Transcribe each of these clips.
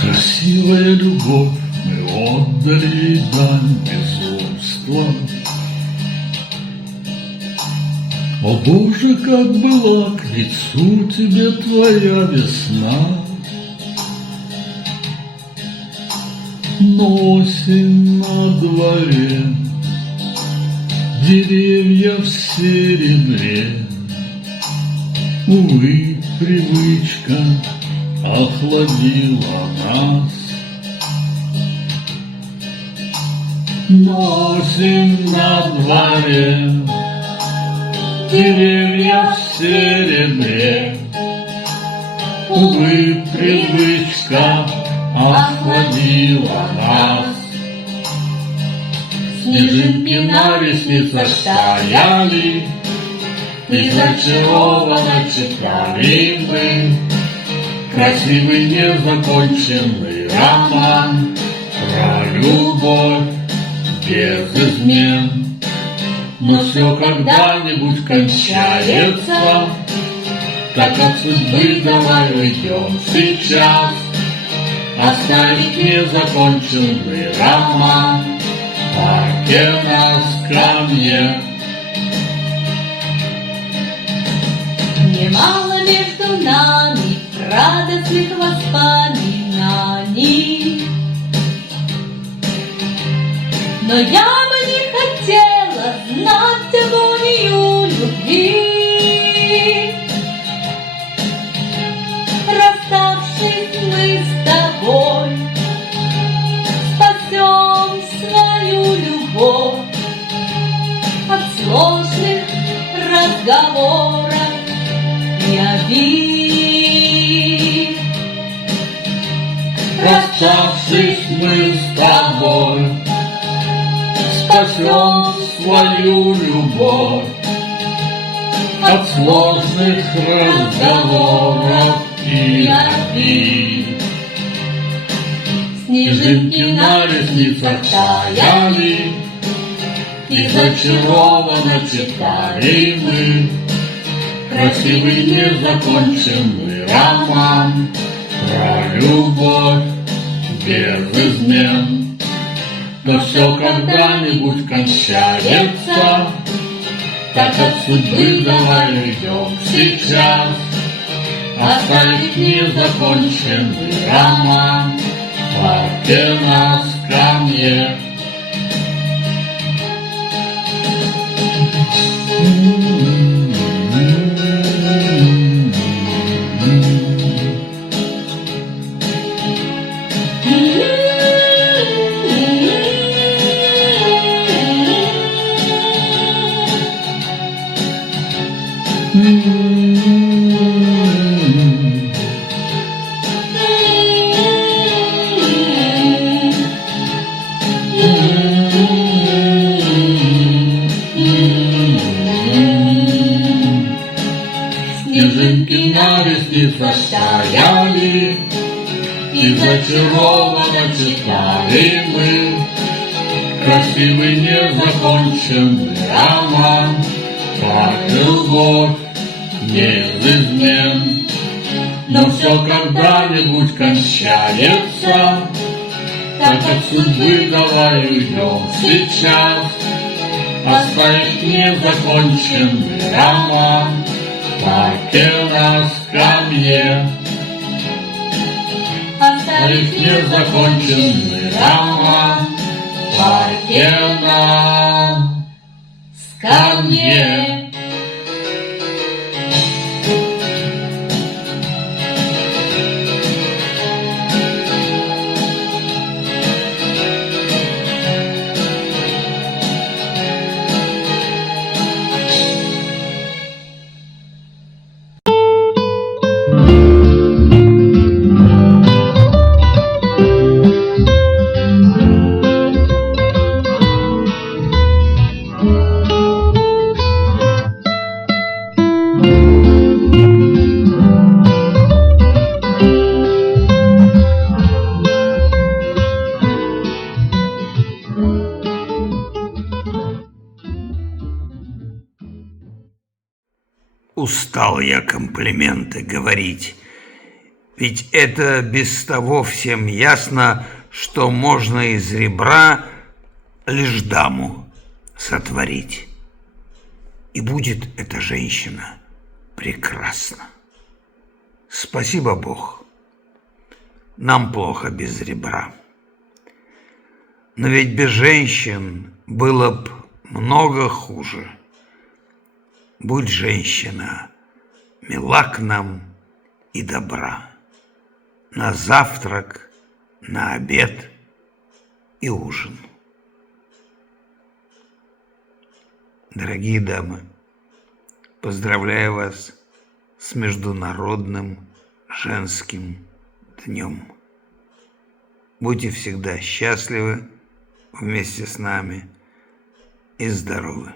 Красивая любовь, мы отдали дань безумства. О Боже, как была к лицу тебе твоя весна. Но осень на дворе, деревья в серебре. Увы, привычка охладила нас. Но осень на дворе, деревья в серебре. Увы, привычка охладила нас. Снежинки на ресницах стояли, и зачарованно читали мы красивый незаконченный роман про любовь без измен. Но все когда-нибудь кончается, так от судьбы давай уйдем сейчас, оставить незаконченный роман в парке на скамье. Немало между нами радостных воспоминаний, но я бы не хотела знать агонию любви. Расставшись мы с тобой, спасем свою любовь от сложных разговоров и обид. Расставшись мы с тобой, спасем свою любовь от сложных разговоров и обид. Снежинки на ресницах таяли, и зачарованно читали мы красивый незаконченный роман про любовь без измен. Но все когда-нибудь кончается, так от судьбы давай уйдем сейчас, оставить незаконченный роман в парке на скамье. Снежинки на ресницах стояли, и зачарованно читали мы красивый незаконченный роман про любовь без измен. Но все когда-нибудь кончается, так от судьбы давай уйдем сейчас, оставить незаконченный роман в парке на скамье. Оставить незаконченный роман в парке на ко мне. Устал я комплименты говорить, ведь это без того всем ясно, что можно из ребра лишь даму сотворить. И будет эта женщина прекрасна. Спасибо, Бог, нам плохо без ребра. Но ведь без женщин было б много хуже. Будь женщина мила к нам и добра, на завтрак, на обед и ужин. Дорогие дамы, поздравляю вас с Международным женским днем. Будьте всегда счастливы вместе с нами и здоровы.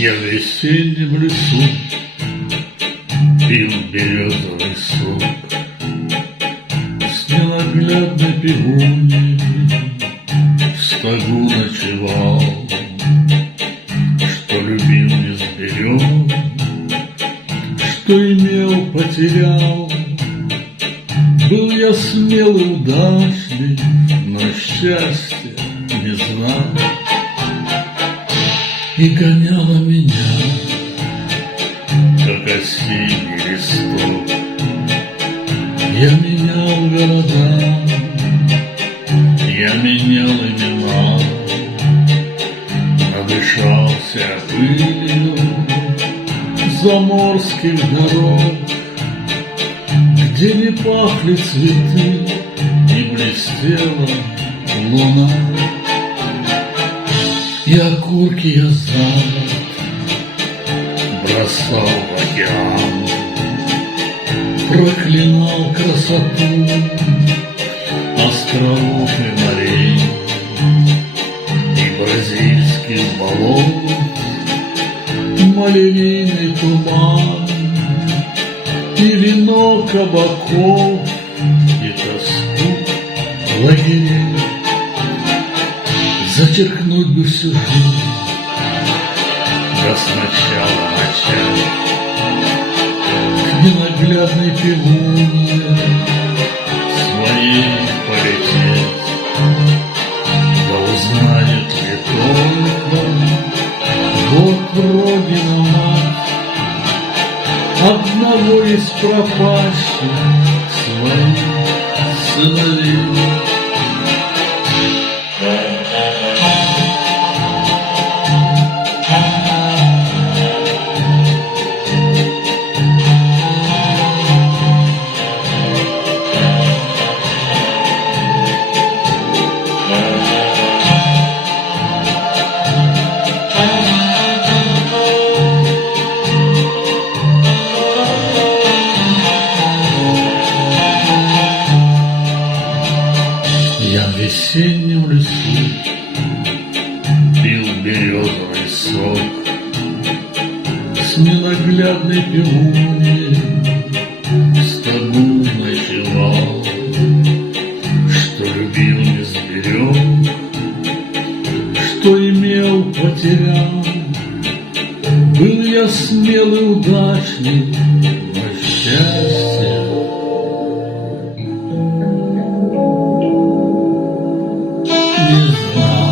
Я в весеннем лесу пил березовый сок с ненаглядной пивуней, в стогу ночевал, что любил не сберег, что имел потерял. Был я смелый, удачлив, но счастья не знал. И гоняла меня, как осенний листок. Я менял города, я менял имена, надышался пылью заморских дорог, где не пахли цветы и блестела луна. И окурки я за борт бросал в океан, проклинал красоту островов и морей и бразильских болот, малиновый туман и вино кабаков и тоску лагерей. Зачеркнуть бы всю жизнь, да сначала начать к ненаглядной пивуне своей полететь. Да узнает ли только вот родина мать одного из пропащих своих сыновей. Я в весеннем лесу пил березовый сок с ненаглядной пивуней, в стогу ночевал, что любил не сберег, что имел потерял. Был я смелый, удачник, но счастье не знал.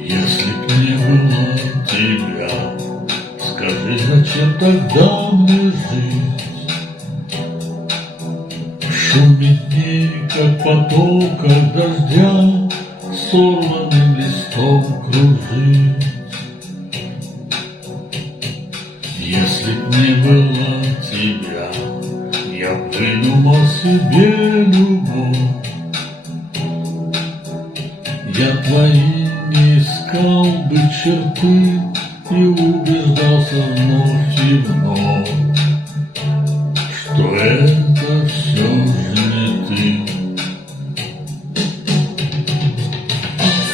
Если б не было тебя, скажи, зачем тогда мне жить? В шуме дней, как потоках дождя, сорванным листом кружить. Если б не было тебя, я б выдумал себе любовь. Я твои не искал бы черты и убеждался вновь и вновь, что это все же не ты.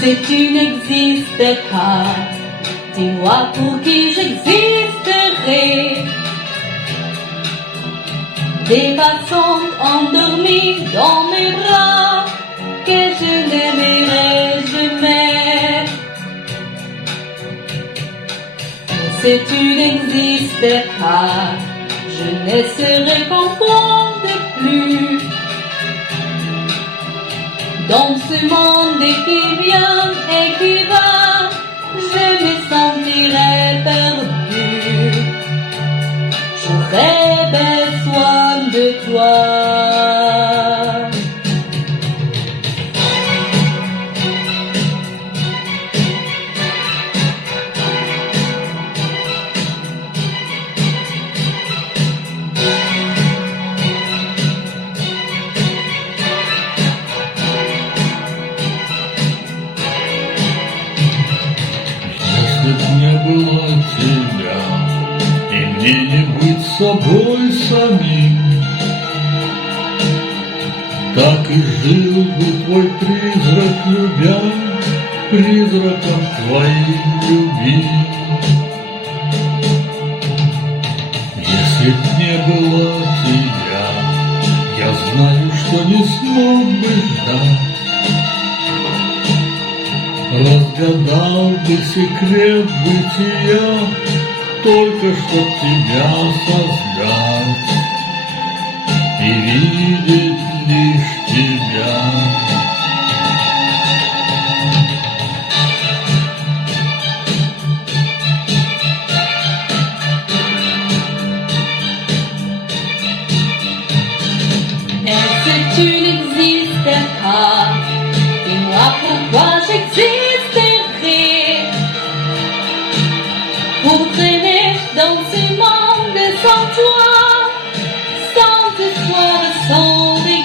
Si tu n'existais pas, dis-moi pour qui j'existerais. Des passantes endormies dans mes bras que je n'aimerais jamais. Si tu n'existais pas, je ne serais confondue plus. Dans ce monde qui vient et qui va, je me sentirais perdue. J'aurais besoin de toi. самим. Так и жил бы твой призрак, любя, призраком твоим любим. Если б не было тебя, я знаю, что не смог бы ждать. Разгадал бы секрет бытия, только чтоб тебя создать и видеть лишь тебя. Est-ce que tu n'existais pas? Dis-moi pourquoi j'existerais pour traîner dans ce monde sans toi, sans espoir, sans rigueur.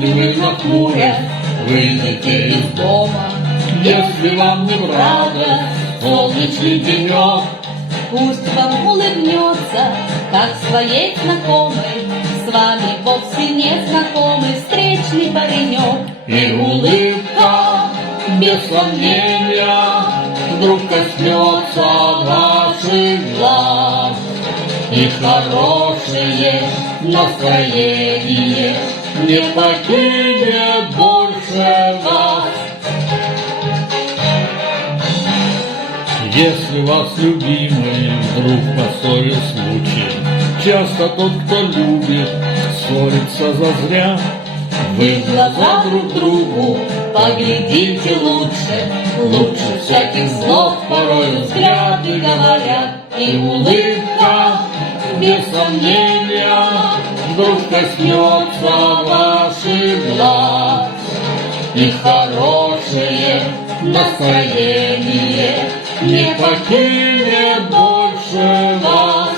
если вы нахмурясь выйдете из дома, если вам не в радость солнечный денек, Пусть вам улыбнется, как своей знакомой, с вами вовсе не знакомый встречный паренек. и улыбка, без сомнения, вдруг коснется ваших глаз, и хорошее настроение не покинет больше вас. Если вас, любимый, вдруг поссорил случай, часто тот, кто любит, ссорится зазря. Вы в глаза друг другу поглядите лучше, лучше всяких слов порой взгляды говорят. И улыбка, без сомнения, вдруг коснется ваших глаз, и хорошее настроение не покинет больше вас.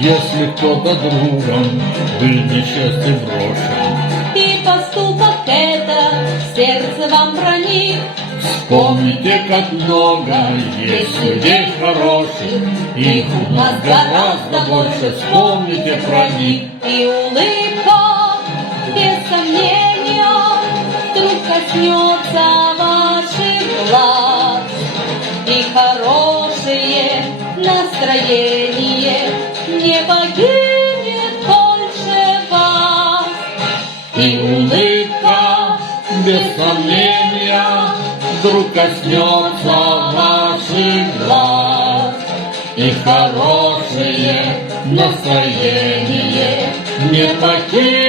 Если кто-то другом был несчастье брошен, и поступок это в сердце вам проник, вспомните, как много есть людей хороших, их у нас гораздо больше, вспомните про них. и улыбка, без сомнения, вдруг коснется ваших глаз, и хорошее настроение не покинет больше вас. И улыбка, без сомнения, вдруг коснется ваших глаз, и хорошее настроение не покинет